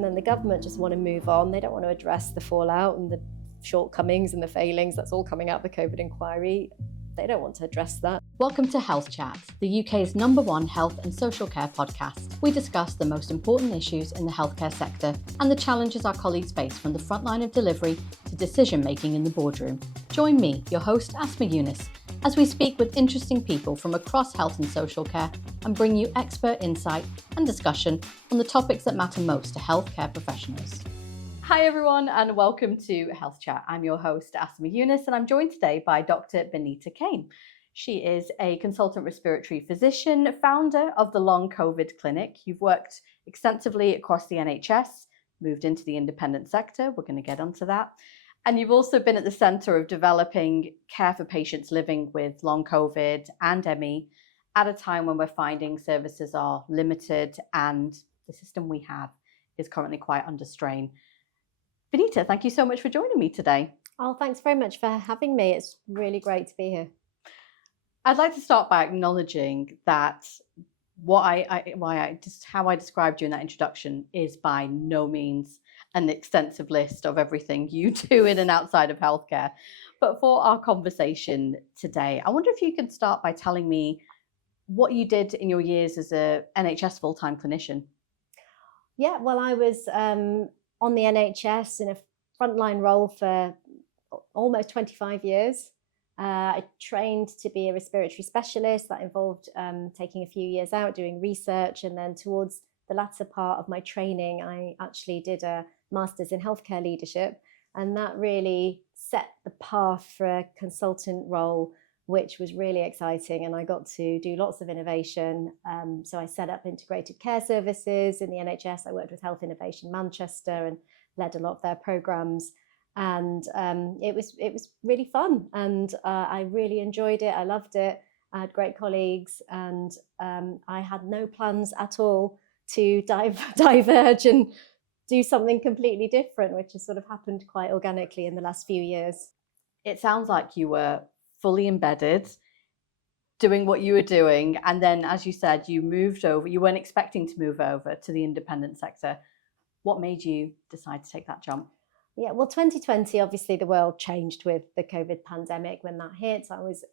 and then the government just want to move on. They don't want to address the fallout and the shortcomings and the failings that's all coming out of the COVID inquiry. They don't want to address that. Welcome to Health Chat, the UK's #1 health and social care podcast. We discuss the most important issues in the healthcare sector and the challenges our colleagues face from the front line of delivery to decision-making in the boardroom. Join me, your host, Asma Yunus, as we speak with interesting people from across health and social care and bring you expert insight and discussion on the topics that matter most to healthcare professionals. Hi everyone and welcome to Health Chat. I'm your host Asma Yunus and I'm joined today by Dr. Binita Kane. She is a consultant respiratory physician, founder of the Long COVID Clinic. You've worked extensively across the NHS, moved into the independent sector, we're going to get onto that. And you've also been at the centre of developing care for patients living with long COVID and ME at a time when we're finding services are limited and the system we have is currently quite under strain. Bonita, thank you so much for joining me today. Oh, thanks very much for having me. It's really great to be here. I'd like to start by acknowledging that how I described you in that introduction is by no means an extensive list of everything you do in and outside of healthcare. But for our conversation today, I wonder if you could start by telling me what you did in your years as a NHS full-time clinician. Yeah, well, I was on the NHS in a frontline role for almost 25 years. I trained to be a respiratory specialist. That involved taking a few years out doing research, and then towards the latter part of my training I actually did a master's in healthcare leadership, and that really set the path for a consultant role, which was really exciting, and I got to do lots of innovation. So I set up integrated care services in the NHS. I worked with Health Innovation Manchester and led a lot of their programs. And it was really fun, and I really enjoyed it. I loved it. I had great colleagues, and I had no plans at all to diverge and do something completely different, which has sort of happened quite organically in the last few years. It sounds like you were fully embedded, doing what you were doing, and then, as you said, you moved over. You weren't expecting to move over to the independent sector. What made you decide to take that jump? Yeah, well, 2020, obviously the world changed with the COVID pandemic. When that hit, I was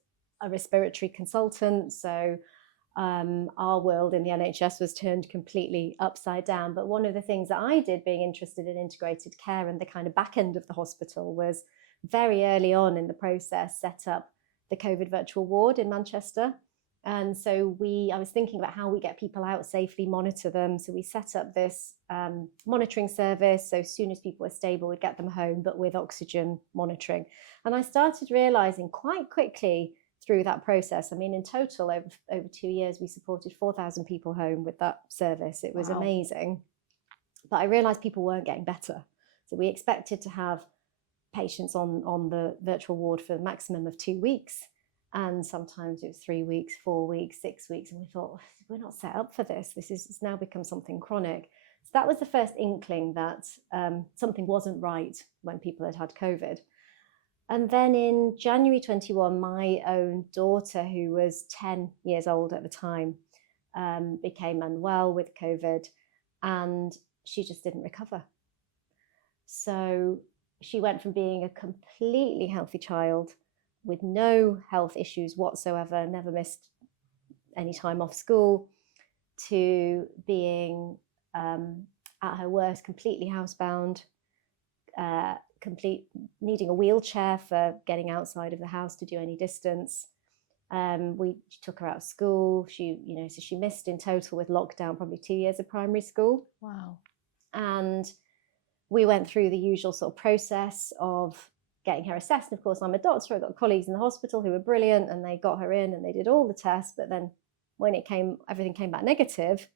a respiratory consultant, so our world in the NHS was turned completely upside down. But one of the things that I did, being interested in integrated care and the kind of back end of the hospital, was very early on in the process set up the COVID virtual ward in Manchester. And so I was thinking about how we get people out safely, monitor them. So we set up this monitoring service. So as soon as people were stable, we'd get them home, but with oxygen monitoring. And I started realizing quite quickly through that process, I mean, in total, over 2 years, we supported 4,000 people home with that service. It was amazing. But I realized people weren't getting better. So we expected to have patients on the virtual ward for a maximum of 2 weeks. And sometimes it was 3 weeks, 4 weeks, 6 weeks. And we thought, we're not set up for this. It's now become something chronic. So that was the first inkling that something wasn't right when people had COVID. And then in January 21, my own daughter, who was 10 years old at the time, became unwell with COVID, and she just didn't recover. So she went from being a completely healthy child with no health issues whatsoever, never missed any time off school, to being at her worst, completely housebound, needing a wheelchair for getting outside of the house to do any distance. We took her out of school. So she missed in total with lockdown probably 2 years of primary school. Wow. And we went through the usual sort of process of getting her assessed. Of course, I'm a doctor. I've got colleagues in the hospital who were brilliant, and they got her in and they did all the tests. But then when everything came back negative,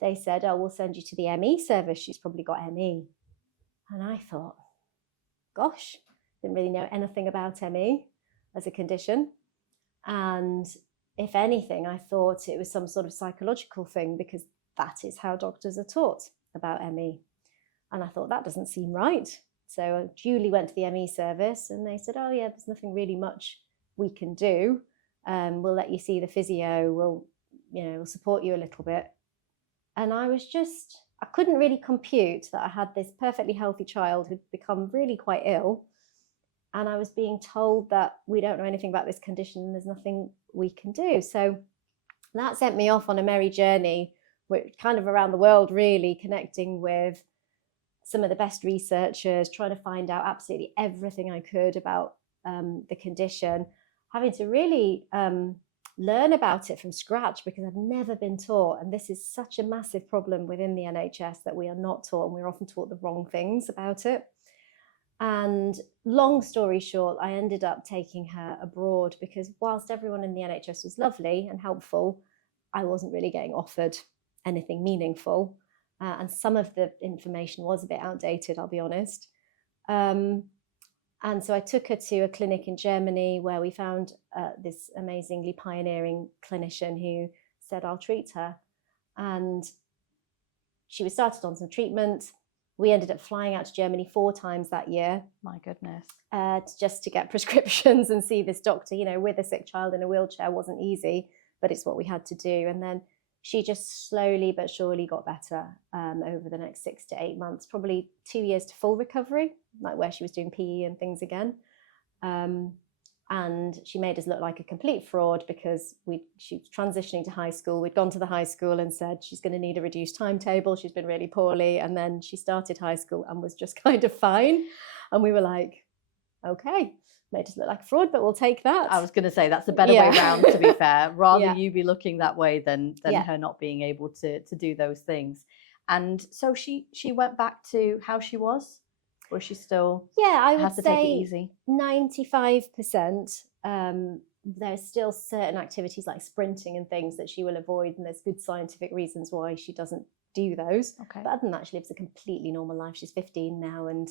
they said, oh, we'll send you to the ME service. She's probably got ME. And I thought, gosh, didn't really know anything about ME as a condition. And if anything, I thought it was some sort of psychological thing, because that is how doctors are taught about ME. And I thought, that doesn't seem right. So I duly went to the ME service, and they said, oh yeah, there's nothing really much we can do. We'll let you see the physio. We'll support you a little bit. And I I couldn't really compute that I had this perfectly healthy child who'd become really quite ill, and I was being told that we don't know anything about this condition and there's nothing we can do. So that sent me off on a merry journey, which kind of around the world, really connecting with some of the best researchers, trying to find out absolutely everything I could about the condition, having to really learn about it from scratch because I've never been taught. And this is such a massive problem within the NHS that we are not taught, and we're often taught the wrong things about it. And long story short, I ended up taking her abroad because whilst everyone in the NHS was lovely and helpful, I wasn't really getting offered anything meaningful. And some of the information was a bit outdated, I'll be honest. And so I took her to a clinic in Germany where we found this amazingly pioneering clinician who said, I'll treat her. And she was started on some treatment. We ended up flying out to Germany 4 times that year. My goodness. Just to get prescriptions and see this doctor, with a sick child in a wheelchair wasn't easy, but it's what we had to do. And then she just slowly but surely got better over the next 6 to 8 months, probably 2 years to full recovery, like where she was doing PE and things again. And she made us look like a complete fraud because she was transitioning to high school. We'd gone to the high school and said she's going to need a reduced timetable. She's been really poorly. And then she started high school and was just kind of fine. And we were like, okay, made us look like a fraud, but we'll take that. I was going to say that's a better way round, to be fair. Rather you be looking that way than her not being able to do those things. And so she went back to how she was? Or she still I would to say take it easy? 95%. There's still certain activities like sprinting and things that she will avoid, and there's good scientific reasons why she doesn't do those. Okay. But other than that, she lives a completely normal life. She's 15 now and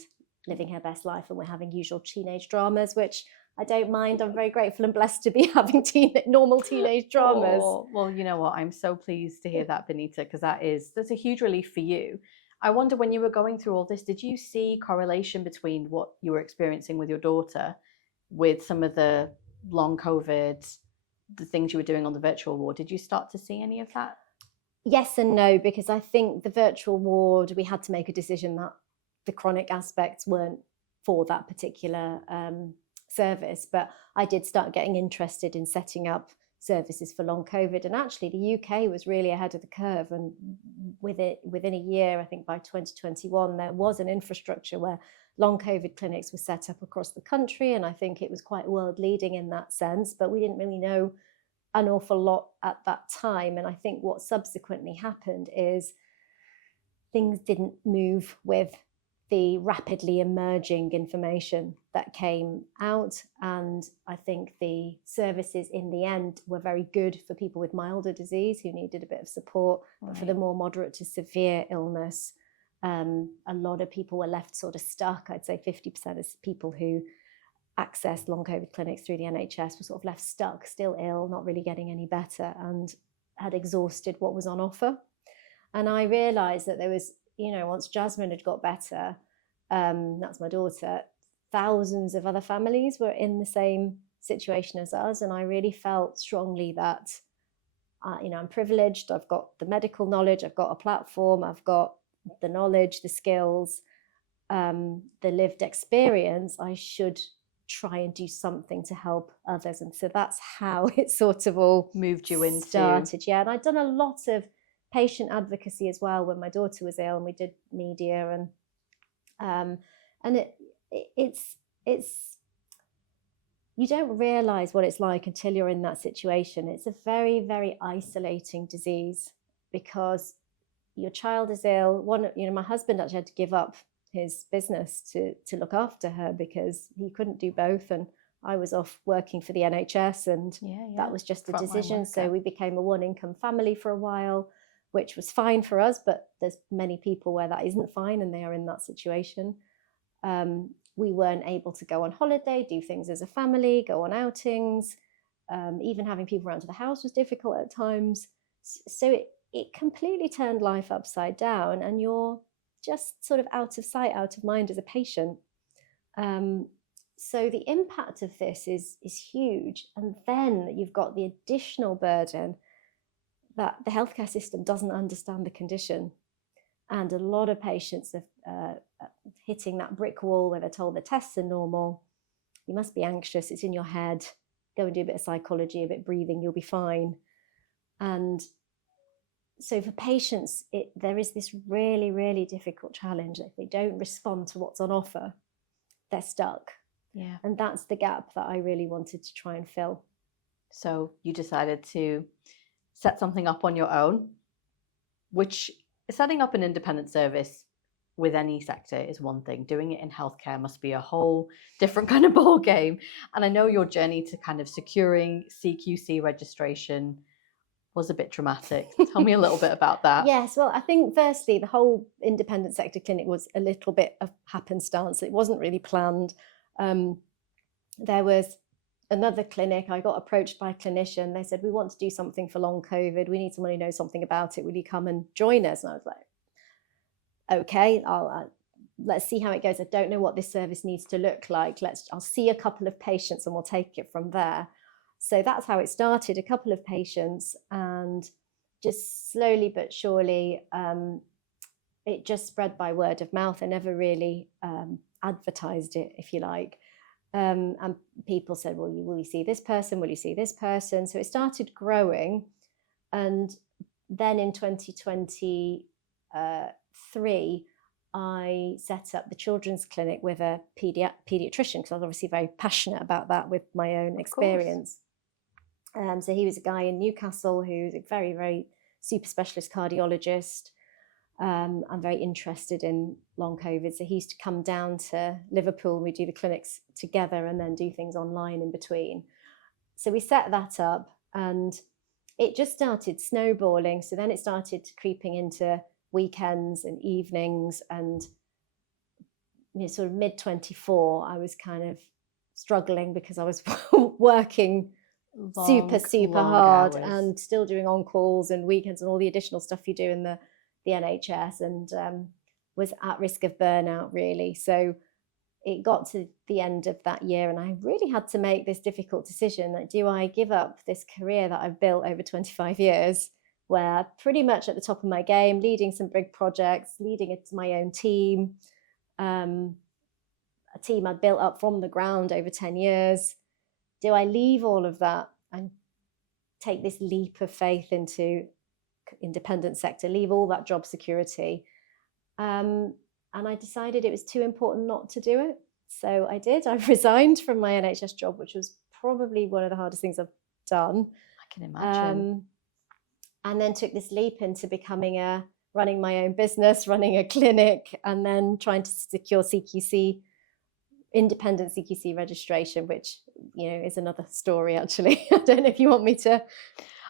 living her best life, and we're having usual teenage dramas, which I don't mind. I'm very grateful and blessed to be having normal teenage dramas. Oh, well, you know what? I'm so pleased to hear that, Bonita, because that's a huge relief for you. I wonder, when you were going through all this, did you see correlation between what you were experiencing with your daughter with some of the long COVID, the things you were doing on the virtual ward? Did you start to see any of that? Yes and no, because I think the virtual ward, we had to make a decision that the chronic aspects weren't for that particular service. But I did start getting interested in setting up services for long COVID. And actually, the UK was really ahead of the curve. And within a year, I think by 2021, there was an infrastructure where long COVID clinics were set up across the country. And I think it was quite world leading in that sense. But we didn't really know an awful lot at that time. And I think what subsequently happened is things didn't move with the rapidly emerging information that came out. And I think the services in the end were very good for people with milder disease who needed a bit of support. Right. But for the more moderate to severe illness, a lot of people were left sort of stuck. I'd say 50% of people who accessed long COVID clinics through the NHS were sort of left stuck, still ill, not really getting any better, and had exhausted what was on offer. And I realised that there was, once Jasmine had got better, that's my daughter, thousands of other families were in the same situation as us. And I really felt strongly that, I'm privileged. I've got the medical knowledge. I've got a platform. I've got the knowledge, the skills, the lived experience. I should try and do something to help others. And so that's how it sort of all moved you into started. Yeah. And I'd done a lot of patient advocacy as well when my daughter was ill, and we did media and it's you don't realize what it's like until you're in that situation. It's a very, very isolating disease because your child is ill. My husband actually had to give up his business to look after her because he couldn't do both, and I was off working for the NHS, and that was just a decision. So we became a one-income family for a while, which was fine for us, but there's many people where that isn't fine and they are in that situation. We weren't able to go on holiday, do things as a family, go on outings. Even having people around to the house was difficult at times. So it completely turned life upside down, and you're just sort of out of sight, out of mind as a patient. So the impact of this is huge. And then you've got the additional burden that the healthcare system doesn't understand the condition. And a lot of patients are hitting that brick wall where they're told the tests are normal. You must be anxious. It's in your head. Go and do a bit of psychology, a bit of breathing. You'll be fine. And so for patients, there is this really, really difficult challenge that if they don't respond to what's on offer, they're stuck. Yeah. And that's the gap that I really wanted to try and fill. So you decided to set something up on your own, which setting up an independent service with any sector is one thing. Doing it in healthcare must be a whole different kind of ball game. And I know your journey to kind of securing CQC registration was a bit dramatic. Tell me a little bit about that. Yes, well, I think firstly, the whole independent sector clinic was a little bit of happenstance. It wasn't really planned. There was another clinic. I got approached by a clinician. They said, we want to do something for long COVID. We need someone who knows something about it. Will you come and join us? And I was like, okay, let's see how it goes. I don't know what this service needs to look like. I'll see a couple of patients and we'll take it from there. So that's how it started, a couple of patients, and just slowly but surely, it just spread by word of mouth. I never really advertised it, if you like. And people said, well, will you see this person? Will you see this person? So it started growing. And then in 2023, I set up the children's clinic with a pediatrician, because I was obviously very passionate about that with my own experience. So he was a guy in Newcastle who's a very, very super specialist cardiologist. I'm very interested in long COVID. So he used to come down to Liverpool. We do the clinics together and then do things online in between. So we set that up and it just started snowballing. So then it started creeping into weekends and evenings, and sort of mid-24, I was kind of struggling because I was working super hard hours, and still doing on-calls and weekends and all the additional stuff you do in the NHS, and was at risk of burnout, really. So it got to the end of that year and I really had to make this difficult decision. Like, do I give up this career that I've built over 25 years, where pretty much at the top of my game, leading some big projects, leading my own team, a team I'd built up from the ground over 10 years. Do I leave all of that and take this leap of faith into independent sector, leave all that job security? And I decided it was too important not to do it. So I did. I resigned from my NHS job, which was probably one of the hardest things I've done. I can imagine. And then took this leap into running my own business, running a clinic, and then trying to secure independent CQC registration, which is another story, actually. I don't know if you want me to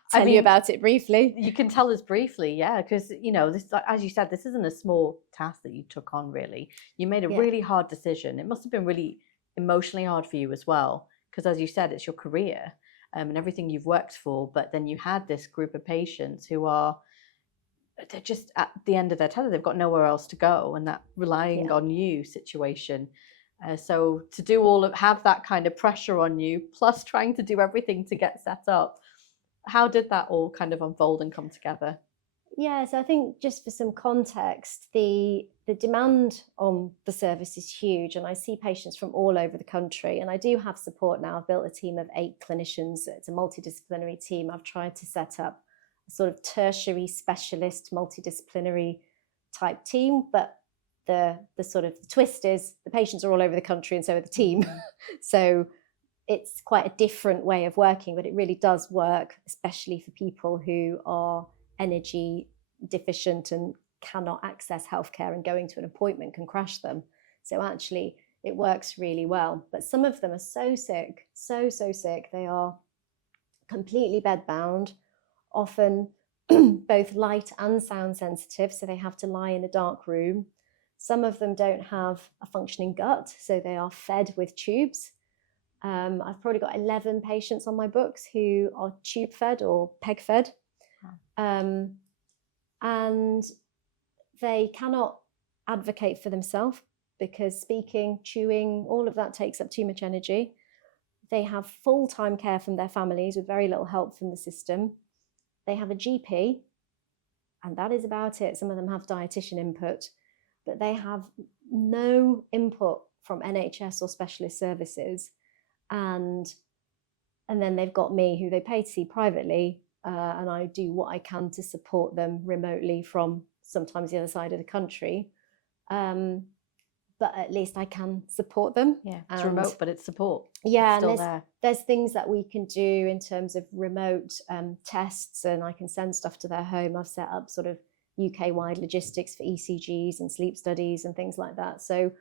tell you about it briefly. You can tell us briefly, yeah, because this, as you said, this isn't a small task that you took on. Really, you made a really hard decision. It must have been really emotionally hard for you as well, because as you said, it's your career and everything you've worked for. But then you had this group of patients who they're just at the end of their tether. They've got nowhere else to go, and that relying on you situation. So to have that kind of pressure on you, plus trying to do everything to get set up, how did that all kind of unfold and come together? Yeah, so I think just for some context, the demand on the service is huge, and I see patients from all over the country, and I do have support now. I've built a team of 8 clinicians. It's a multidisciplinary team. I've tried to set up a sort of tertiary specialist multidisciplinary type team, but the sort of twist is the patients are all over the country and so are the team. So it's quite a different way of working, but it really does work, especially for people who are energy deficient and cannot access healthcare, and going to an appointment can crash them. So actually it works really well. But some of them are so sick, so sick, they are completely bedbound, often both light and sound sensitive, so they have to lie in a dark room. Some of them don't have a functioning gut, so they are fed with tubes. I've probably got 11 patients on my books who are tube fed or peg fed. And they cannot advocate for themselves because speaking, chewing, all of that takes up too much energy. They have full-time care from their families with very little help from the system. They have a GP and that is about it. Some of them have dietitian input, but they have no input from NHS or specialist services. And then they've got me, who they pay to see privately, and I do what I can to support them remotely from sometimes the other side of the country. But at least I can support them. Yeah, it's remote, but it's support. Yeah, it's still and there's things that we can do in terms of remote tests, and I can send stuff to their home. I've set up sort of UK-wide logistics for ECGs and sleep studies and things like that. So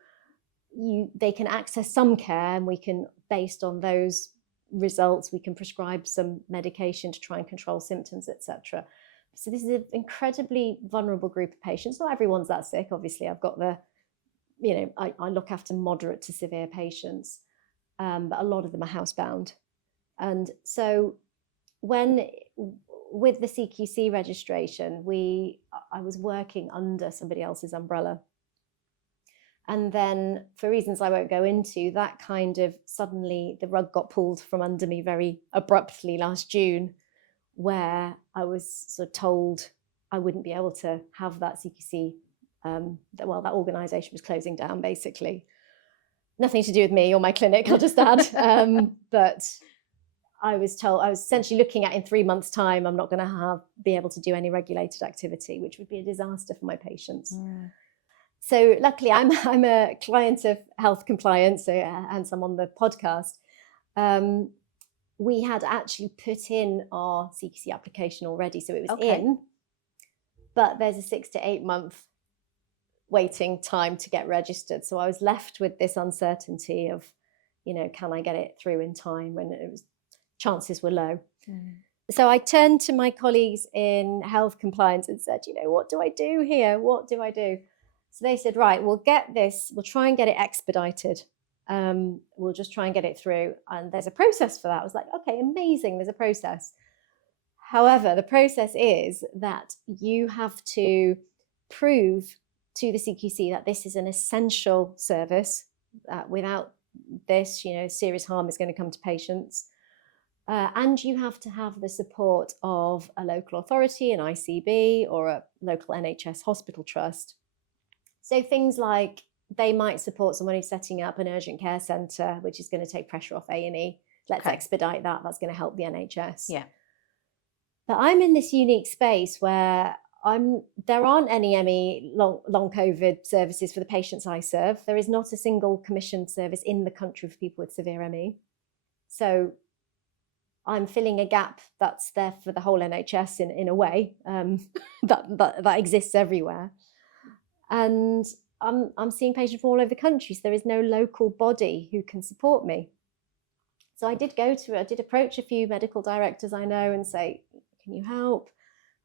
they can access some care, and we can, based on those results, we can prescribe some medication to try and control symptoms, etc. So this is an incredibly vulnerable group of patients. Not everyone's that sick, obviously. I've got I look after moderate to severe patients, but a lot of them are housebound. And so with the CQC registration, I was working under somebody else's umbrella. And then, for reasons I won't go into, that kind of suddenly the rug got pulled from under me very abruptly last June, where I was sort of told I wouldn't be able to have that CQC. That organisation was closing down, basically. Nothing to do with me or my clinic, I'll just add. But I was told, I was essentially looking at, in 3 months' time, I'm not going to be able to do any regulated activity, which would be a disaster for my patients. Mm. So luckily, I'm a client of health compliance, and I'm on the podcast. We had actually put in our CQC application already, so it was in, but there's a 6 to 8 month waiting time to get registered. So I was left with this uncertainty of, can I get it through in time, when chances were low. Mm. So I turned to my colleagues in health compliance and said, what do I do here? What do I do? So they said, right, we'll try and get it expedited. We'll just try and get it through. And there's a process for that. I was like, okay, amazing. There's a process. However, the process is that you have to prove to the CQC that this is an essential service. Without this, serious harm is going to come to patients. And you have to have the support of a local authority, an ICB, or a local NHS hospital trust. So things like, they might support someone who's setting up an urgent care centre, which is going to take pressure off A&E. Let's expedite that. That's going to help the NHS. Yeah. But I'm in this unique space where there aren't any ME long COVID services for the patients I serve. There is not a single commissioned service in the country for people with severe ME. So I'm filling a gap that's there for the whole NHS in a way, that exists everywhere. And I'm seeing patients from all over the country, so there is no local body who can support me. So I did approach a few medical directors I know and say, can you help?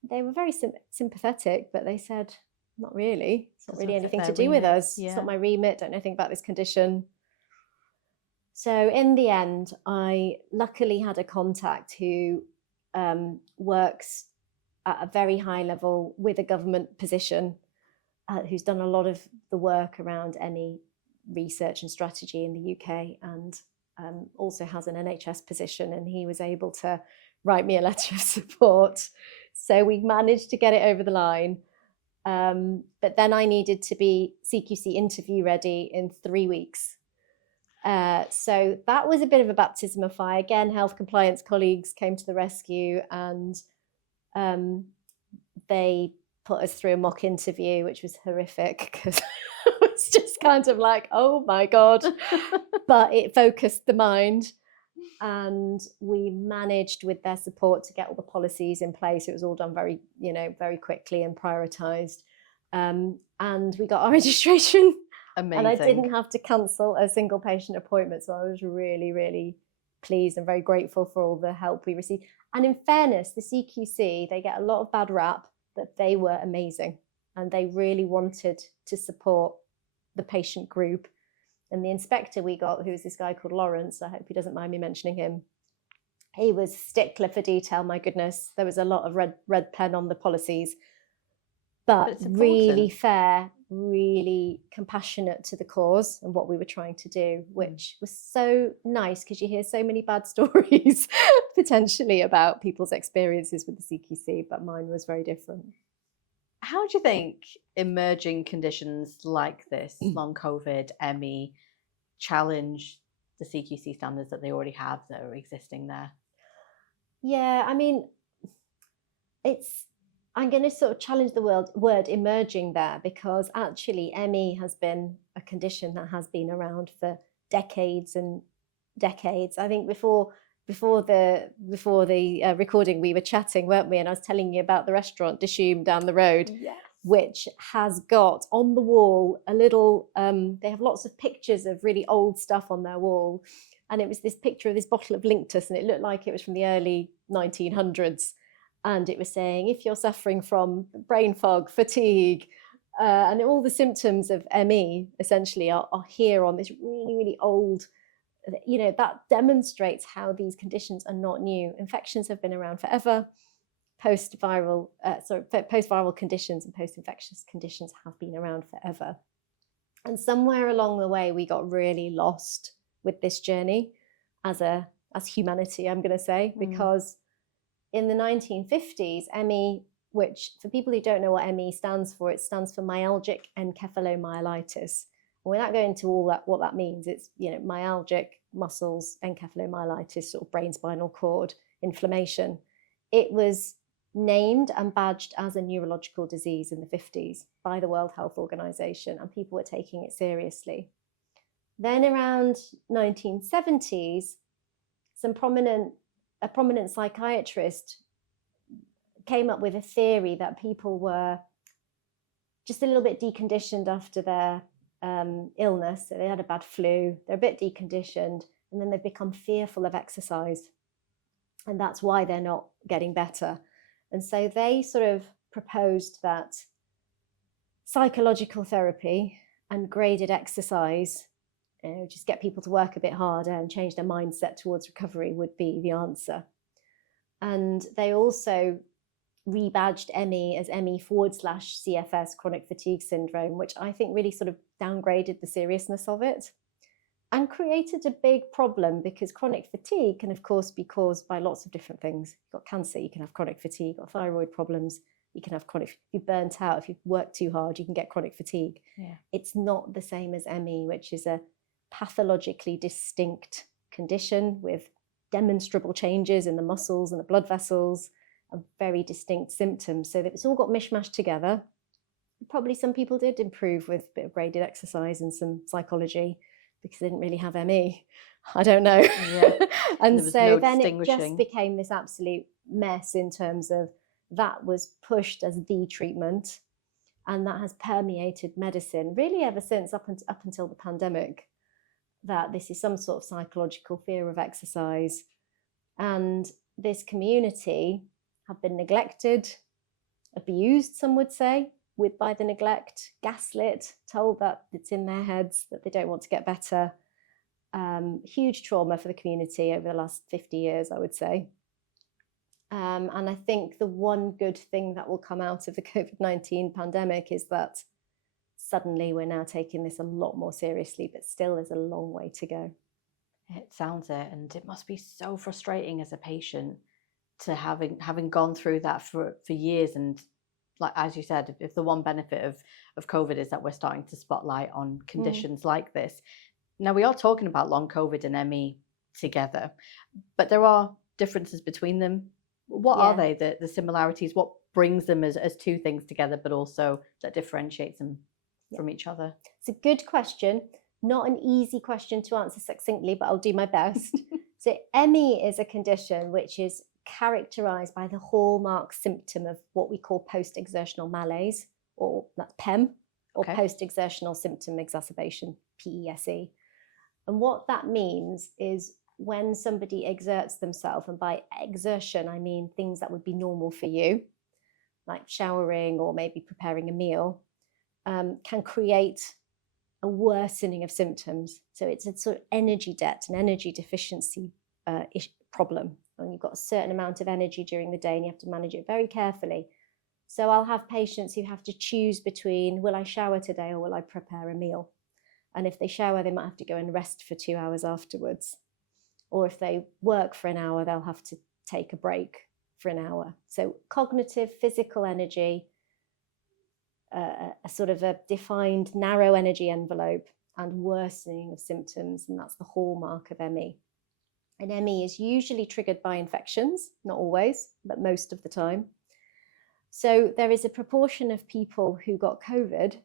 They were very sympathetic, but they said, not really. It's not really anything to do with us. Yeah. It's not my remit. Don't know anything about this condition. So in the end, I luckily had a contact who works at a very high level with a government position, who's done a lot of the work around any research and strategy in the UK, and also has an NHS position, and he was able to write me a letter of support. So we managed to get it over the line. But then I needed to be CQC interview ready in 3 weeks. So that was a bit of a baptism of fire. Again, health compliance colleagues came to the rescue, and they put us through a mock interview, which was horrific because it was just kind of like, oh my God. But it focused the mind. And we managed, with their support, to get all the policies in place. It was all done very quickly and prioritized. And we got our registration. Amazing. And I didn't have to cancel a single patient appointment. So I was really, really pleased and very grateful for all the help we received. And in fairness, the CQC, they get a lot of bad rap, but they were amazing. And they really wanted to support the patient group. And the inspector we got, who was this guy called Lawrence, I hope he doesn't mind me mentioning him, he was stickler for detail. My goodness, there was a lot of red pen on the policies, but really fair, really compassionate to the cause and what we were trying to do, which was so nice, because you hear so many bad stories potentially about people's experiences with the CQC, but mine was very different. How do you think emerging conditions like this, long COVID, ME, challenge the CQC standards that they already have that are existing there? Yeah, I mean, I'm going to sort of challenge the word emerging there, because actually ME has been a condition that has been around for decades and decades. I think before the recording we were chatting, weren't we? And I was telling you about the restaurant Dishoom down the road, Yes. which has got on the wall a little, they have lots of pictures of really old stuff on their wall. And it was this picture of this bottle of Linctus, and it looked like it was from the early 1900s. And it was saying, if you're suffering from brain fog, fatigue, and all the symptoms of ME essentially are here on this really, really old, that demonstrates how these conditions are not new. Infections have been around forever. Post-viral conditions and post-infectious conditions have been around forever. And somewhere along the way, we got really lost with this journey as humanity, I'm going to say, because in the 1950s, ME, which for people who don't know what ME stands for, it stands for myalgic encephalomyelitis. And without going into all that, what that means, it's myalgic muscles, encephalomyelitis, sort of brain spinal cord inflammation. It was named and badged as a neurological disease in the 50s by the World Health Organization, and people were taking it seriously. Then around 1970s, a prominent psychiatrist came up with a theory that people were just a little bit deconditioned after their illness. So they had a bad flu, they're a bit deconditioned, and then they've become fearful of exercise. And that's why they're not getting better. And so they sort of proposed that psychological therapy and graded exercise, just get people to work a bit harder and change their mindset towards recovery, would be the answer. And they also rebadged ME as ME/CFS, chronic fatigue syndrome, which I think really sort of downgraded the seriousness of it and created a big problem, because chronic fatigue can, of course, be caused by lots of different things. You've got cancer, you can have chronic fatigue. You've got thyroid problems, you can have chronic. If you're burnt out, if you've worked too hard, you can get chronic fatigue. Yeah. It's not the same as ME, which is a pathologically distinct condition with demonstrable changes in the muscles and the blood vessels and very distinct symptoms. So that it's all got mishmashed together. Probably some people did improve with a bit of graded exercise and some psychology, because they didn't really have ME. I don't know. Yeah. And so then it just became this absolute mess in terms of that was pushed as the treatment, and that has permeated medicine really ever since, up until the pandemic, that this is some sort of psychological fear of exercise. And this community have been neglected, abused, some would say, by the neglect, gaslit, told that it's in their heads, that they don't want to get better. Huge trauma for the community over the last 50 years, I would say. And I think the one good thing that will come out of the COVID-19 pandemic is that suddenly we're now taking this a lot more seriously, but still there's a long way to go. It sounds it, and it must be so frustrating as a patient to having gone through that for years. And like, as you said, if the one benefit of COVID is that we're starting to spotlight on conditions like this. Now, we are talking about long COVID and ME together, but there are differences between them. What are they, the similarities? What brings them as two things together, but also that differentiates them from each other? It's a good question. Not an easy question to answer succinctly, but I'll do my best. So ME is a condition which is characterized by the hallmark symptom of what we call post-exertional malaise, or that's PEM, or post-exertional symptom exacerbation, PESE. And what that means is when somebody exerts themselves, and by exertion, I mean things that would be normal for you, like showering or maybe preparing a meal, can create a worsening of symptoms. So it's a sort of energy debt, an energy deficiency problem. And you've got a certain amount of energy during the day and you have to manage it very carefully. So I'll have patients who have to choose between, will I shower today or will I prepare a meal? And if they shower, they might have to go and rest for 2 hours afterwards. Or if they work for an hour, they'll have to take a break for an hour. So cognitive, physical energy a sort of a defined narrow energy envelope and worsening of symptoms, and that's the hallmark of ME. And ME is usually triggered by infections, not always, but most of the time. So there is a proportion of people who got COVID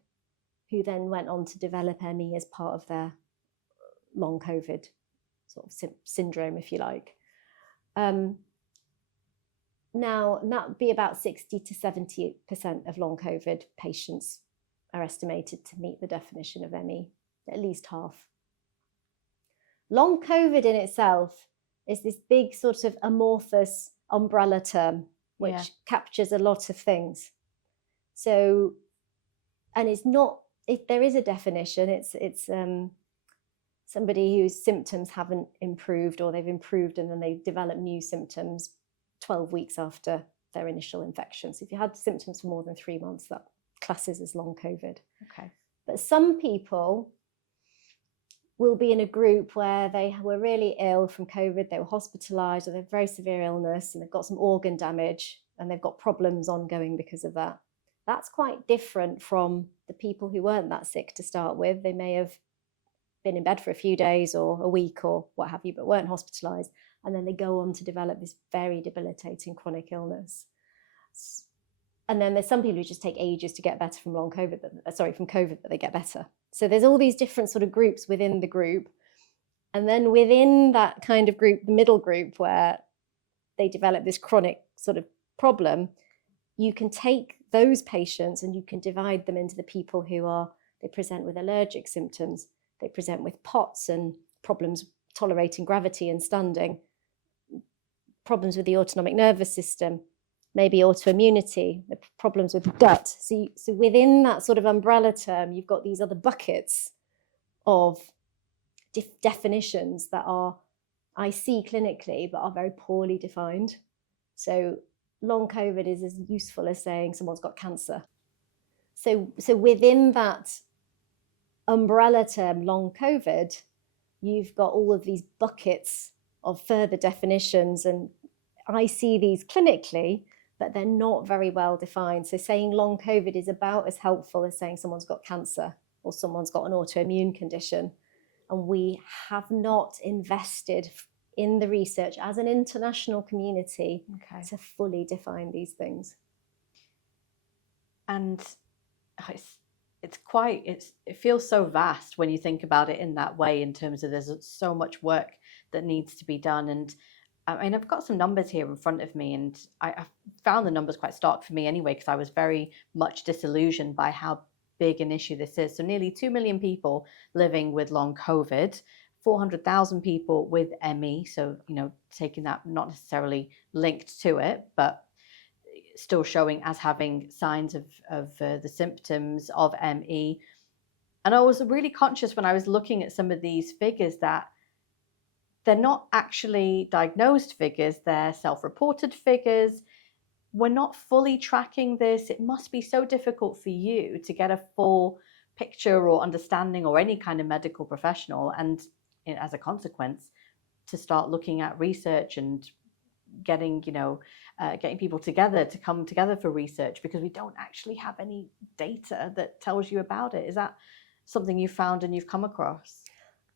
who then went on to develop ME as part of their long COVID sort of syndrome, if you like. Now, that would be about 60 to 70% of long COVID patients are estimated to meet the definition of ME, at least half. Long COVID in itself is this big sort of amorphous umbrella term, which captures a lot of things. So, and it's not, if there is a definition, it's somebody whose symptoms haven't improved, or they've improved and then they develop new symptoms 12 weeks after their initial infection. So if you had symptoms for more than 3 months, that classes as long COVID. Okay. But some people will be in a group where they were really ill from COVID, they were hospitalized, or they have very severe illness, and they've got some organ damage, and they've got problems ongoing because of that. That's quite different from the people who weren't that sick to start with. They may have been in bed for a few days or a week or what have you, but weren't hospitalized. And then they go on to develop this very debilitating chronic illness. And then there's some people who just take ages to get better from COVID, but they get better. So there's all these different sort of groups within the group. And then within that kind of group, the middle group, where they develop this chronic sort of problem, you can take those patients and you can divide them into the people they present with allergic symptoms, they present with POTS and problems tolerating gravity and standing, problems with the autonomic nervous system, maybe autoimmunity, the problems with gut. So within that sort of umbrella term, you've got these other buckets of definitions that I see clinically, but are very poorly defined. So long COVID is as useful as saying someone's got cancer. So within that umbrella term, long COVID, you've got all of these buckets of further definitions, and I see these clinically, but they're not very well defined. So saying long COVID is about as helpful as saying someone's got cancer or someone's got an autoimmune condition. And we have not invested in the research as an international community to fully define these things. And it feels so vast when you think about it in that way, in terms of there's so much work that needs to be done. And I mean, I've got some numbers here in front of me, and I found the numbers quite stark for me anyway, because I was very much disillusioned by how big an issue this is. So nearly 2 million people living with long COVID, 400,000 people with ME. So, taking that, not necessarily linked to it, but still showing as having signs of the symptoms of ME. And I was really conscious when I was looking at some of these figures that they're not actually diagnosed figures, they're self-reported figures. We're not fully tracking this. It must be so difficult for you to get a full picture or understanding, or any kind of medical professional, and as a consequence, to start looking at research and getting people together to come together for research, because we don't actually have any data that tells you about it. Is that something you found and you've come across?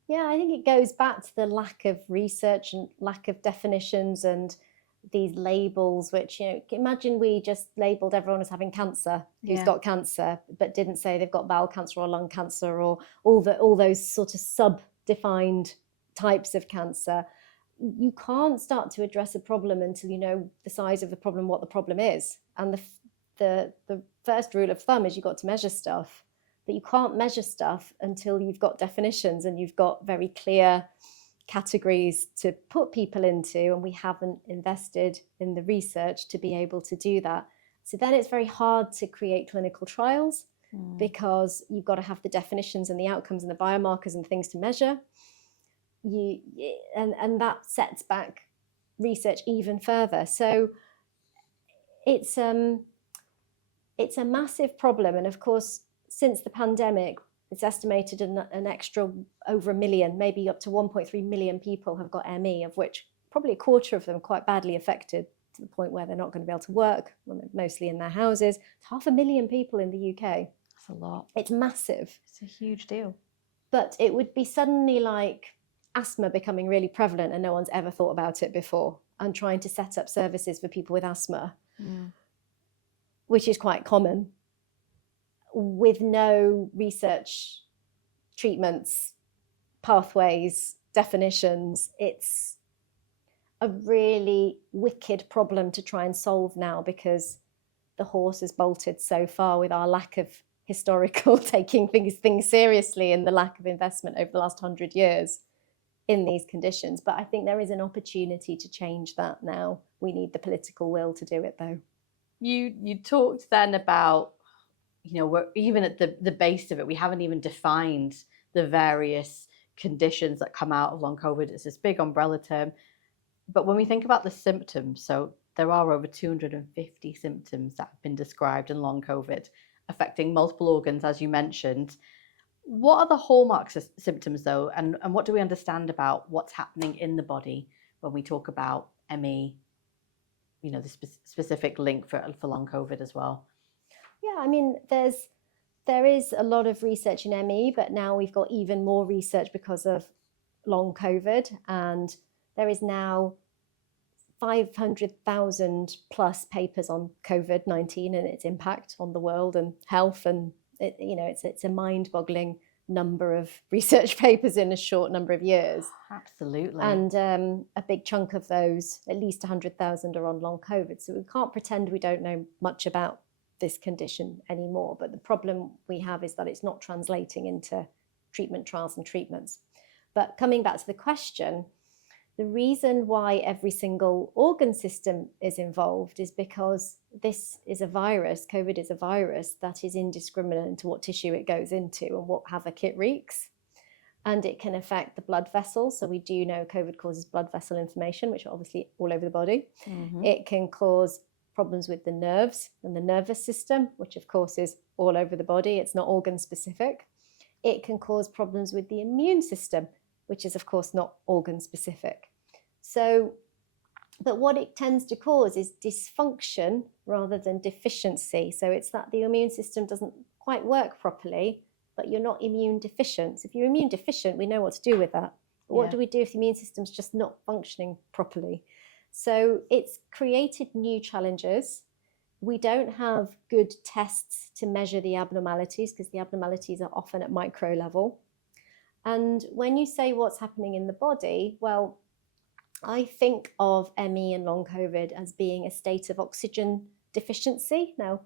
Yeah, I think it goes back to the lack of research and lack of definitions and these labels, which, imagine we just labeled everyone as having cancer who's got cancer, but didn't say they've got bowel cancer or lung cancer or all those sort of sub-defined types of cancer. You can't start to address a problem until you know the size of the problem, what the problem is. And the first rule of thumb is you've got to measure stuff, but you can't measure stuff until you've got definitions and you've got very clear categories to put people into, and we haven't invested in the research to be able to do that. So then it's very hard to create clinical trials because you've got to have the definitions and the outcomes and the biomarkers and things to measure. And that sets back research even further. So it's a massive problem. And of course, since the pandemic, it's estimated an extra over 1 million, maybe up to 1.3 million people have got ME, of which probably a quarter of them quite badly affected to the point where they're not going to be able to work, mostly in their houses. It's 500,000 people in the UK. That's a lot. It's massive. It's a huge deal. But it would be suddenly like asthma becoming really prevalent and no one's ever thought about it before, and trying to set up services for people with asthma, which is quite common, with no research, treatments, pathways, definitions. It's a really wicked problem to try and solve now, because the horse has bolted so far with our lack of historical taking things seriously and the lack of investment over the last 100 years in these conditions. But I think there is an opportunity to change that now. We need the political will to do it, though. You talked then about, we're even at the base of it, we haven't even defined the various conditions that come out of long COVID. It's this big umbrella term. But when we think about the symptoms, so there are over 250 symptoms that have been described in long COVID, affecting multiple organs, as you mentioned. What are the hallmarks of symptoms, though, and what do we understand about what's happening in the body when we talk about ME, the specific link for long COVID as well? Yeah, I mean, there is a lot of research in ME, but now we've got even more research because of long COVID, and there is now 500,000 plus papers on COVID-19 and its impact on the world and health, and it's a mind-boggling number of research papers in a short number of years. Absolutely. And a big chunk of those, at least 100,000, are on long COVID. So we can't pretend we don't know much about this condition anymore. But the problem we have is that it's not translating into treatment trials and treatments. But coming back to the question, the reason why every single organ system is involved is because this is a virus, COVID is a virus that is indiscriminate into what tissue it goes into and what havoc it wreaks. And it can affect the blood vessels. So we do know COVID causes blood vessel inflammation, which are obviously all over the body. Mm-hmm. It can cause problems with the nerves and the nervous system, which of course is all over the body. It's not organ specific. It can cause problems with the immune system, which is of course not organ specific. So, but what it tends to cause is dysfunction rather than deficiency. So it's that the immune system doesn't quite work properly, but you're not immune deficient. So if you're immune deficient, we know what to do with that. But what do we do if the immune system's just not functioning properly? So it's created new challenges. We don't have good tests to measure the abnormalities because the abnormalities are often at micro level. And when you say what's happening in the body, well, I think of ME and long COVID as being a state of oxygen deficiency. Now,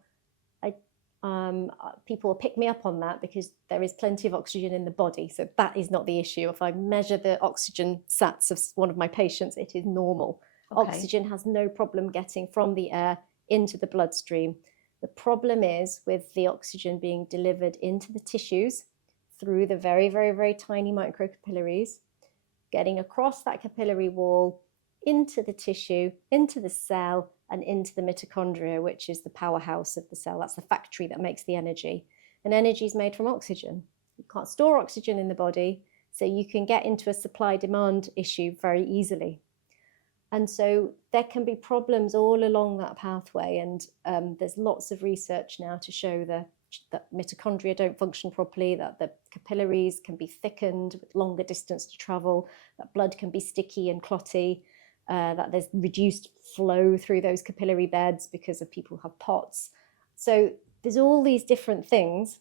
people will pick me up on that because there is plenty of oxygen in the body. So that is not the issue. If I measure the oxygen sats of one of my patients, it is normal. Okay. Oxygen has no problem getting from the air into the bloodstream. The problem is with the oxygen being delivered into the tissues through the very, very, very tiny microcapillaries, getting across that capillary wall into the tissue, into the cell, and into the mitochondria, which is the powerhouse of the cell. That's the factory that makes the energy. And energy is made from oxygen. You can't store oxygen in the body, so you can get into a supply-demand issue very easily. And so there can be problems all along that pathway. And there's lots of research now to show that mitochondria don't function properly, that the capillaries can be thickened with longer distance to travel, that blood can be sticky and clotty, that there's reduced flow through those capillary beds because of people who have POTS. So there's all these different things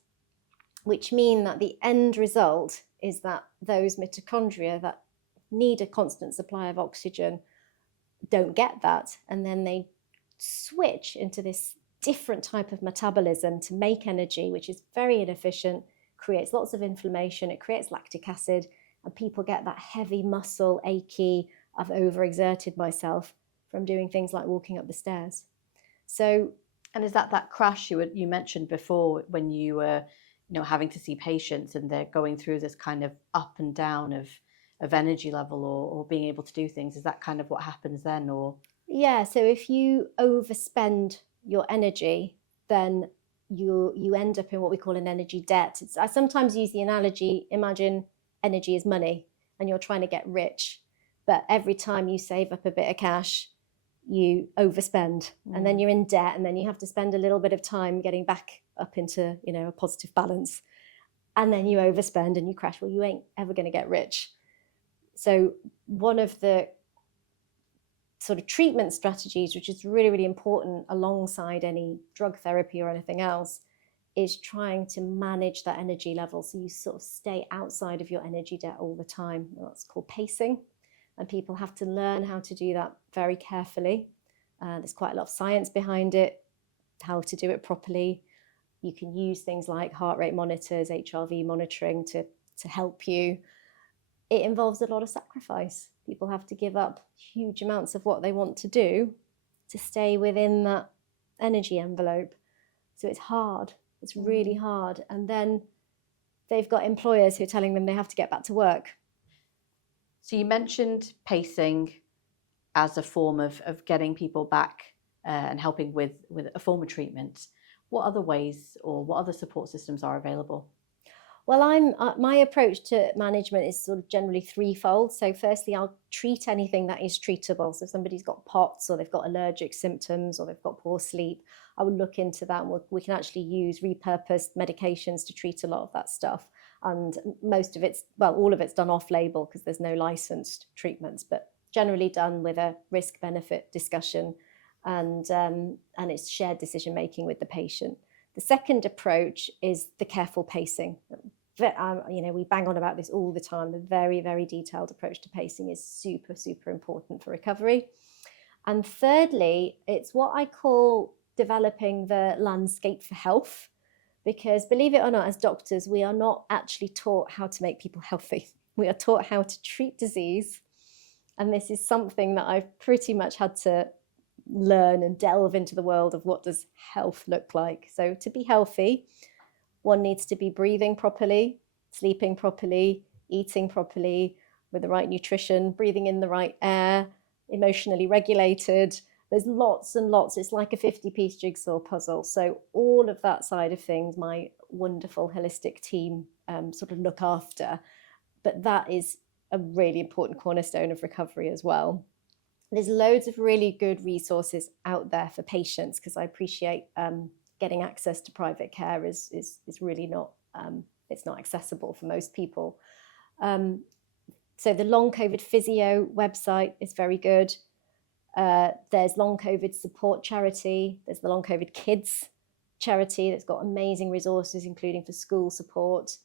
which mean that the end result is that those mitochondria that need a constant supply of oxygen don't get that, and then they switch into this different type of metabolism to make energy, which is very inefficient, creates lots of inflammation, it creates lactic acid, and people get that heavy muscle, achy, I've overexerted myself from doing things like walking up the stairs. So, and is that crash you mentioned before when you were, having to see patients and they're going through this kind of up and down of energy level or being able to do things? Is that kind of what happens then, or? Yeah, so if you overspend your energy, then you end up in what we call an energy debt. I sometimes use the analogy, imagine energy is money and you're trying to get rich, but every time you save up a bit of cash, you overspend, and then you're in debt, and then you have to spend a little bit of time getting back up into, you know, a positive balance, and then you overspend and you crash. Well, you ain't ever going to get rich. So one of the sort of treatment strategies, which is really, really important alongside any drug therapy or anything else, is trying to manage that energy level, so you sort of stay outside of your energy debt all the time. That's called pacing, and people have to learn how to do that very carefully. There's quite a lot of science behind it, how to do it properly. You can use things like heart rate monitors, HRV monitoring to help you. It involves a lot of sacrifice. People have to give up huge amounts of what they want to do to stay within that energy envelope. So it's hard. It's really hard. And then they've got employers who are telling them they have to get back to work. So you mentioned pacing as a form of getting people back and helping with a form of treatment. What other ways or what other support systems are available? Well, my approach to management is sort of generally threefold. So firstly, I'll treat anything that is treatable. So if somebody's got POTS, or they've got allergic symptoms, or they've got poor sleep, I will look into that, and we can actually use repurposed medications to treat a lot of that stuff. And most of it's, well, all of it's done off-label because there's no licensed treatments, but generally done with a risk-benefit discussion, and it's shared decision-making with the patient. The second approach is the careful pacing. You know, we bang on about this all the time. The very, very detailed approach to pacing is super, super important for recovery. And thirdly, it's what I call developing the landscape for health, because believe it or not, as doctors, we are not actually taught how to make people healthy. We are taught how to treat disease. And this is something that I've pretty much had to learn and delve into the world of what does health look like. So to be healthy, one needs to be breathing properly, sleeping properly, eating properly, with the right nutrition, breathing in the right air, emotionally regulated. There's lots and lots. It's like a 50-piece jigsaw puzzle. So all of that side of things, my wonderful holistic team sort of look after. But that is a really important cornerstone of recovery as well. There's loads of really good resources out there for patients, because I appreciate getting access to private care is really not, it's not accessible for most people. So the Long COVID Physio website is very good. There's Long COVID Support Charity. There's the Long COVID Kids Charity that's got amazing resources, including for school support.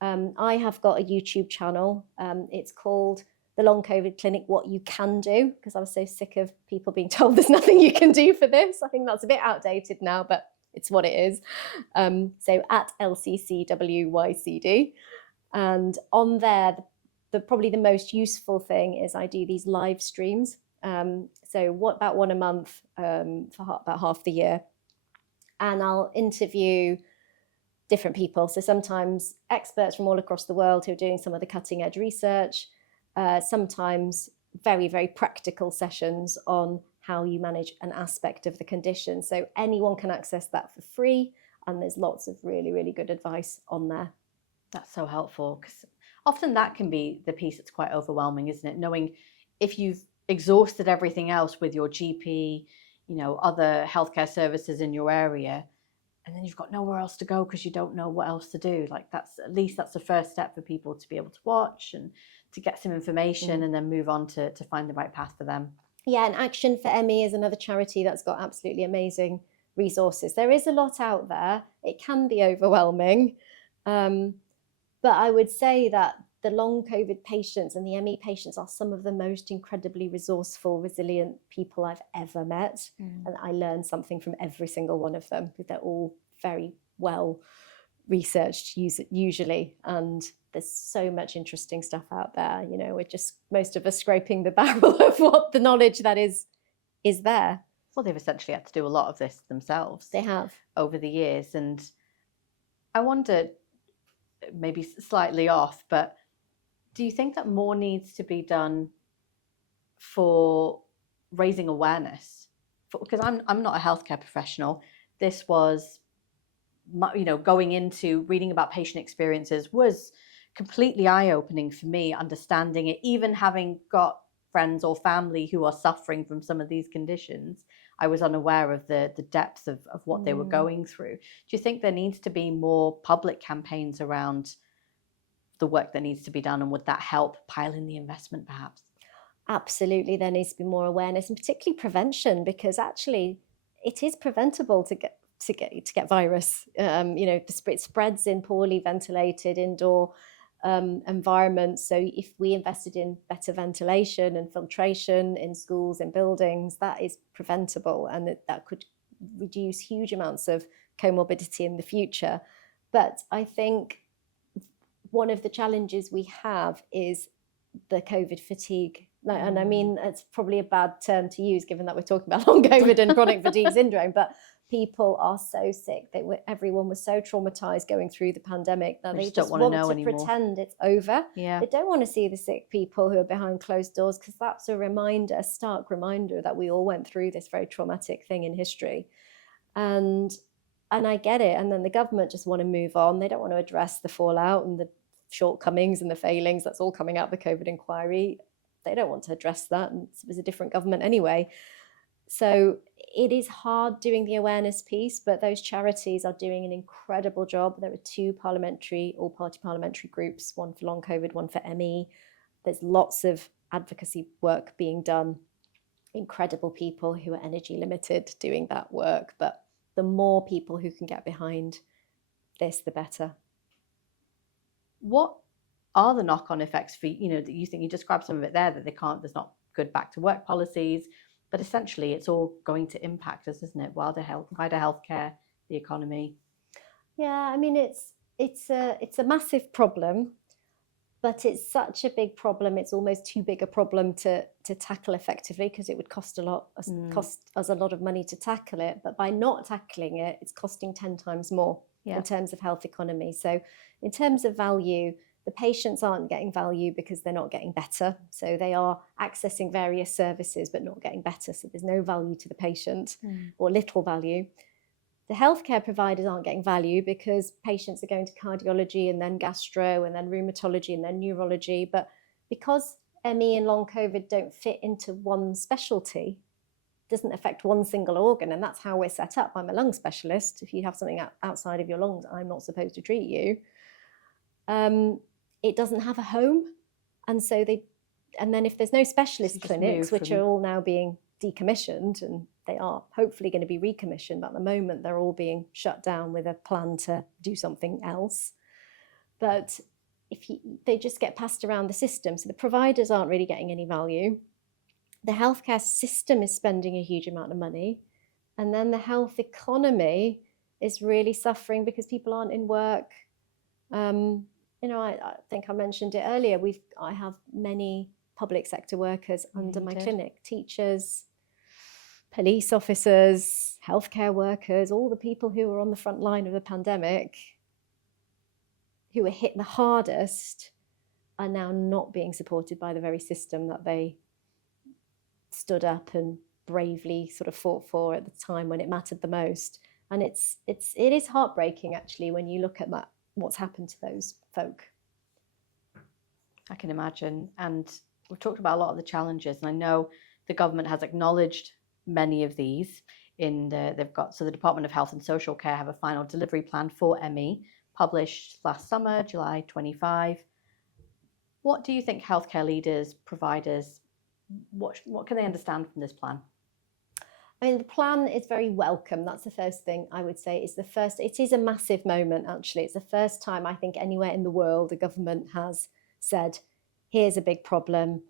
I have got a YouTube channel. It's called The Long COVID Clinic, What You Can Do, because I was so sick of people being told there's nothing you can do for this. I think that's a bit outdated now, but it's what it is. So at LCCWYCD. And on there, probably the most useful thing is I do these live streams. So about one a month for about half the year. And I'll interview different people. So sometimes experts from all across the world who are doing some of the cutting edge research, sometimes very, very practical sessions on how you manage an aspect of the condition. So anyone can access that for free. And there's lots of really, really good advice on there. That's so helpful, because often that can be the piece that's quite overwhelming, isn't it? Knowing if you've exhausted everything else with your GP, you know, other healthcare services in your area, and then you've got nowhere else to go because you don't know what else to do. Like that's the first step for people to be able to watch and to get some information and then move on to find the right path for them. Yeah, and Action for ME is another charity that's got absolutely amazing resources. There is a lot out there. It can be overwhelming. But I would say that the long COVID patients and the ME patients are some of the most incredibly resourceful, resilient people I've ever met. And I learn something from every single one of them, because they're all very well researched usually. And there's so much interesting stuff out there. You know, we're just, most of us, scraping the barrel of what the knowledge that is there. Well, they've essentially had to do a lot of this themselves. They have. Over the years. And I wonder, maybe slightly off, but do you think that more needs to be done for raising awareness? Because I'm not a healthcare professional. This was, you know, going into reading about patient experiences was completely eye-opening for me, understanding it, even having got friends or family who are suffering from some of these conditions, I was unaware of the depth of what they were going through. Do you think there needs to be more public campaigns around the work that needs to be done, and would that help pile in the investment perhaps? Absolutely, there needs to be more awareness, and particularly prevention, because actually it is preventable to get virus. It spreads in poorly ventilated indoor environments. So if we invested in better ventilation and filtration in schools and buildings, that is preventable, and that could reduce huge amounts of comorbidity in the future. But I think one of the challenges we have is the COVID fatigue. And I mean, it's probably a bad term to use given that we're talking about long COVID and chronic fatigue syndrome, but people are so sick. Everyone was so traumatized going through the pandemic that they just want to pretend it's over. Yeah. They don't want to see the sick people who are behind closed doors, because that's a stark reminder that we all went through this very traumatic thing in history. And I get it. And then the government just want to move on. They don't want to address the fallout and the shortcomings and the failings that's all coming out of the COVID inquiry. They don't want to address that, and it was a different government anyway. So it is hard doing the awareness piece, but those charities are doing an incredible job. There are 2 all-party parliamentary groups, one for long COVID, one for ME. There's lots of advocacy work being done. Incredible people who are energy limited doing that work. But the more people who can get behind this, the better. What are the knock-on effects for, that you think? You described some of it there, that there's not good back to work policies, but essentially it's all going to impact us, isn't it? Wider healthcare, the economy. Yeah, I mean, it's a massive problem, but it's such a big problem. It's almost too big a problem to tackle effectively, because it would cost us a lot of money to tackle it. But by not tackling it, it's costing 10 times more in terms of health economy. So in terms of value, the patients aren't getting value because they're not getting better. So they are accessing various services but not getting better. So there's no value to the patient, or little value. The healthcare providers aren't getting value because patients are going to cardiology and then gastro and then rheumatology and then neurology. But because ME and long COVID don't fit into one specialty, it doesn't affect one single organ. And that's how we're set up. I'm a lung specialist. If you have something outside of your lungs, I'm not supposed to treat you. It doesn't have a home. And then if there's no specialist clinics, which are all now being decommissioned, and they are hopefully going to be recommissioned, but at the moment they're all being shut down with a plan to do something else. But they just get passed around the system. So the providers aren't really getting any value. The healthcare system is spending a huge amount of money. And then the health economy is really suffering because people aren't in work. I think I mentioned it earlier. I have many public sector workers under my clinic: teachers, police officers, healthcare workers, all the people who were on the front line of the pandemic, who were hit the hardest, are now not being supported by the very system that they stood up and bravely sort of fought for at the time when it mattered the most. And it is heartbreaking, actually, when you look at that, what's happened to those folk. I can imagine. And we've talked about a lot of the challenges, and I know the government has acknowledged many of these. The Department of Health and Social Care have a final delivery plan for ME, published last summer, July 25. What do you think healthcare leaders, providers, what can they understand from this plan? I mean, the plan is very welcome. That's the first thing I would say. It is a massive moment, actually. It's the first time, I think, anywhere in the world the government has said, here's a big problem.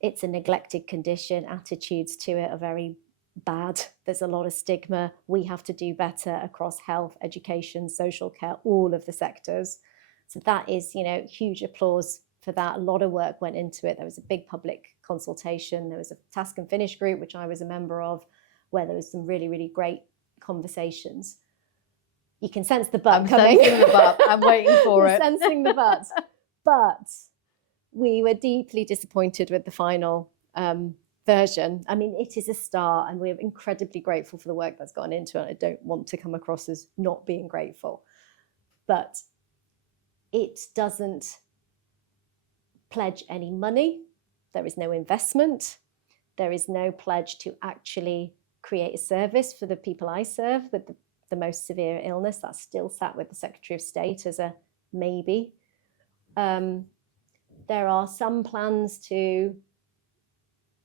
It's a neglected condition. Attitudes to it are very bad. There's a lot of stigma. We have to do better across health, education, social care, all of the sectors. So that is, huge applause for that. A lot of work went into it. There was a big public consultation. There was a task and finish group, which I was a member of, where there was some really, really great conversations. You can sense the but coming. I'm sensing the but. I'm waiting for it. Sensing the but. But we were deeply disappointed with the final version. I mean, it is a start, and we're incredibly grateful for the work that's gone into it. I don't want to come across as not being grateful. But it doesn't pledge any money. there is no investment. There is no pledge to actually create a service for the people I serve with the most severe illness. That's still sat with the Secretary of State as a maybe. There are some plans to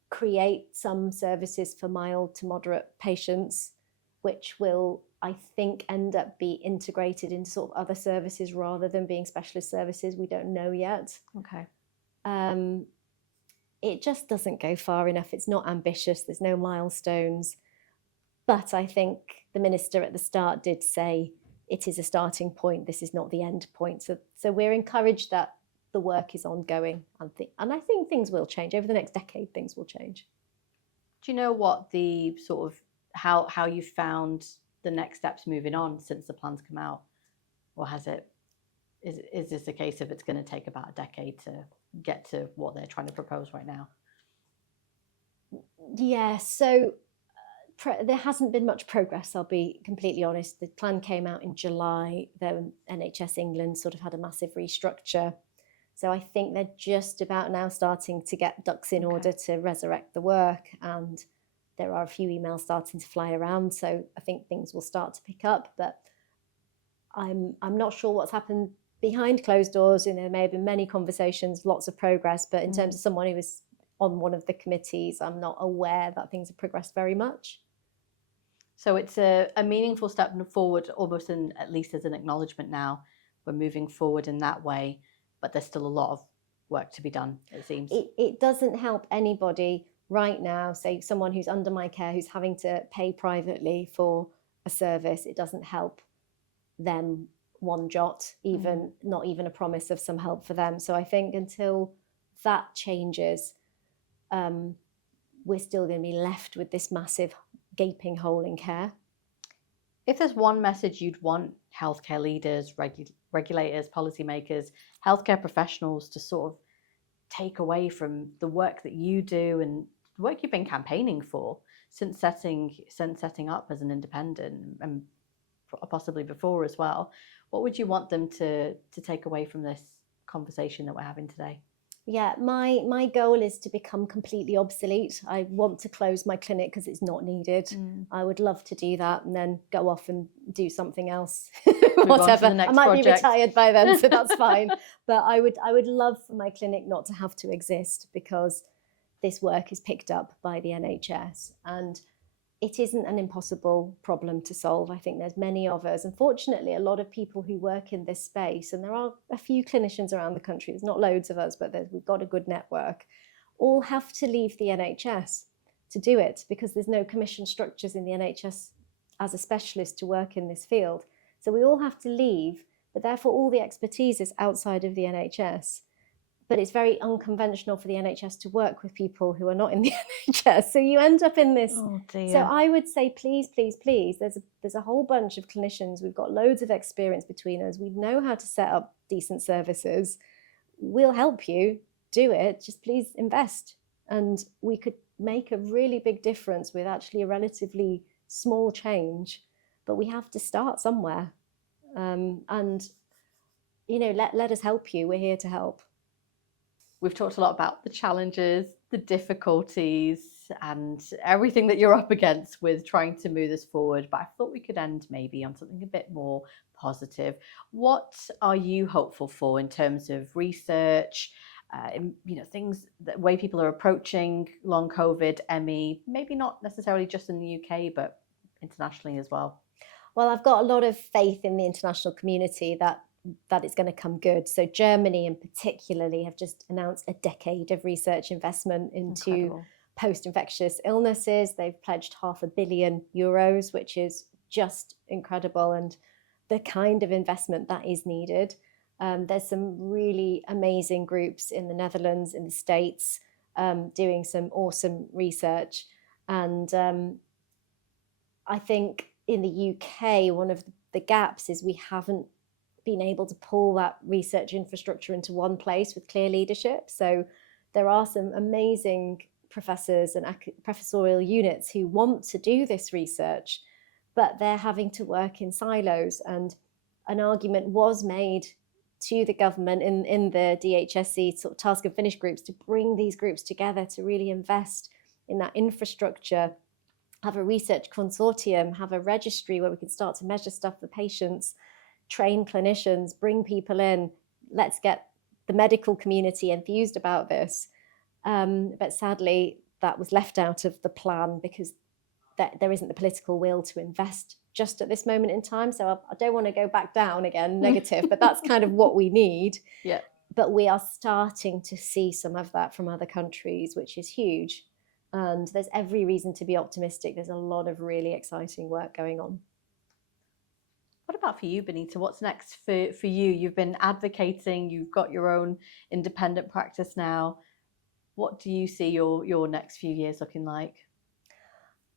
create some services for mild to moderate patients, which will, I think, end up be integrated into sort of other services rather than being specialist services. We don't know yet. Okay. It just doesn't go far enough. It's not ambitious. There's no milestones. But I think the minister at the start did say it is a starting point. This is not the end point. So we're encouraged that the work is ongoing. And I think things will change. Over the next decade, things will change. Do you know what the sort of, how you found the next steps moving on since the plans come out? Or is this a case of it's going to take about a decade to get to what they're trying to propose right now? Yeah, so there hasn't been much progress, I'll be completely honest. The plan came out in July. The NHS England sort of had a massive restructure. So I think they're just about now starting to get ducks in order to resurrect the work. And there are a few emails starting to fly around. So I think things will start to pick up. But I'm not sure what's happened behind closed doors. There may have been many conversations, lots of progress. But in terms of someone who was on one of the committees, I'm not aware that things have progressed very much. So it's a meaningful step forward, almost at least as an acknowledgement now. We're moving forward in that way, but there's still a lot of work to be done, it seems. It doesn't help anybody right now, say someone who's under my care, who's having to pay privately for a service. It doesn't help them one jot, not even a promise of some help for them. So I think until that changes, we're still going to be left with this massive gaping hole in care. If there's one message you'd want healthcare leaders, regulators, policymakers, healthcare professionals to sort of take away from the work that you do and the work you've been campaigning for since setting up as an independent and possibly before as well, what would you want them to take away from this conversation that we're having today? Yeah, my goal is to become completely obsolete. I want to close my clinic because it's not needed. I would love to do that and then go off and do something else, whatever. I might be retired by then, so that's fine. But I would love for my clinic not to have to exist, because this work is picked up by the NHS and it isn't an impossible problem to solve. I think there's many of us. Unfortunately, a lot of people who work in this space, and there are a few clinicians around the country, there's not loads of us, but we've got a good network, all have to leave the NHS to do it because there's no commission structures in the NHS as a specialist to work in this field. So we all have to leave, but therefore all the expertise is outside of the NHS. But it's very unconventional for the NHS to work with people who are not in the NHS. So you end up in this. Oh dear. So I would say, please, please, please, there's a whole bunch of clinicians. We've got loads of experience between us. We know how to set up decent services. We'll help you do it. Just please invest. And we could make a really big difference with actually a relatively small change. But we have to start somewhere. And, let us help you. We're here to help. We've talked a lot about the challenges, the difficulties, and everything that you're up against with trying to move this forward. But I thought we could end maybe on something a bit more positive. What are you hopeful for in terms of research, things, the way people are approaching long COVID, ME, maybe not necessarily just in the UK, but internationally as well? Well, I've got a lot of faith in the international community that it's going to come good. So Germany in particularly have just announced a decade of research investment into post-infectious illnesses. They've pledged €500 million, which is just incredible, and the kind of investment that is needed. There's some really amazing groups in the Netherlands, in the States, doing some awesome research. And I think in the UK, one of the gaps is we haven't been able to pull that research infrastructure into one place with clear leadership. So there are some amazing professors and professorial units who want to do this research, but they're having to work in silos. And an argument was made to the government in the DHSC sort of task and finish groups to bring these groups together to really invest in that infrastructure, have a research consortium, have a registry where we can start to measure stuff for patients, train clinicians, bring people in. Let's get the medical community enthused about this. But sadly, that was left out of the plan because there isn't the political will to invest just at this moment in time. So I don't want to go back down again, negative, but that's kind of what we need. Yeah. But we are starting to see some of that from other countries, which is huge. And there's every reason to be optimistic. There's a lot of really exciting work going on. What about for you, Bonita? What's next for you? You've been advocating, you've got your own independent practice now. What do you see your next few years looking like?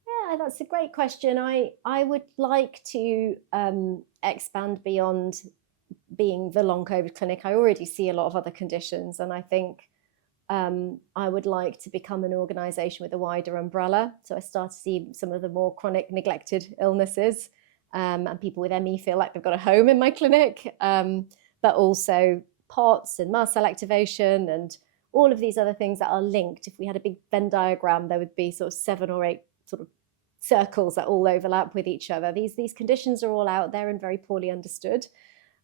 Yeah, that's a great question. I would like to expand beyond being the long COVID clinic. I already see a lot of other conditions, and I think I would like to become an organisation with a wider umbrella. So I start to see some of the more chronic neglected illnesses, and people with ME feel like they've got a home in my clinic, but also POTS and mast cell activation and all of these other things that are linked. If we had a big Venn diagram, there would be sort of 7 or 8 sort of circles that all overlap with each other. These conditions are all out there and very poorly understood.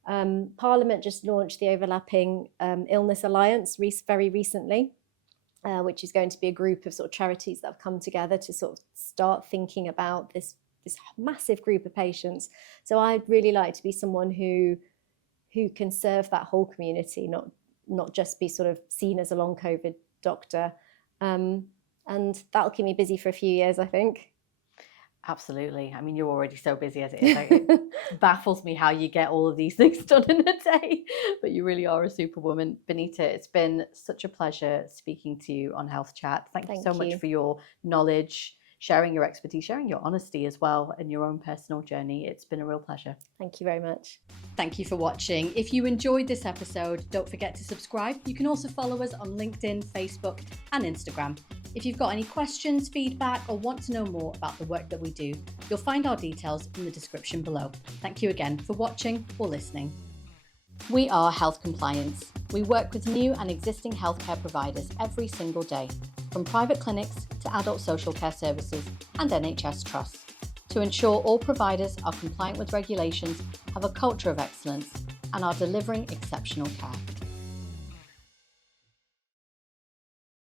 Parliament just launched the Overlapping Illness Alliance very recently, which is going to be a group of sort of charities that have come together to sort of start thinking about this massive group of patients. So I'd really like to be someone who can serve that whole community, not just be sort of seen as a long COVID doctor. And that'll keep me busy for a few years, I think. Absolutely. I mean, you're already so busy as it is. It baffles me how you get all of these things done in a day, but you really are a superwoman. Bonita, it's been such a pleasure speaking to you on Health Chat. Thank you so much for your knowledge, sharing your expertise, sharing your honesty as well, and your own personal journey. It's been a real pleasure. Thank you very much. Thank you for watching. If you enjoyed this episode, don't forget to subscribe. You can also follow us on LinkedIn, Facebook, and Instagram. If you've got any questions, feedback, or want to know more about the work that we do, you'll find our details in the description below. Thank you again for watching or listening. We are Health Compliance. We work with new and existing healthcare providers every single day, from private clinics to adult social care services and NHS trusts, to ensure all providers are compliant with regulations, have a culture of excellence, and are delivering exceptional care.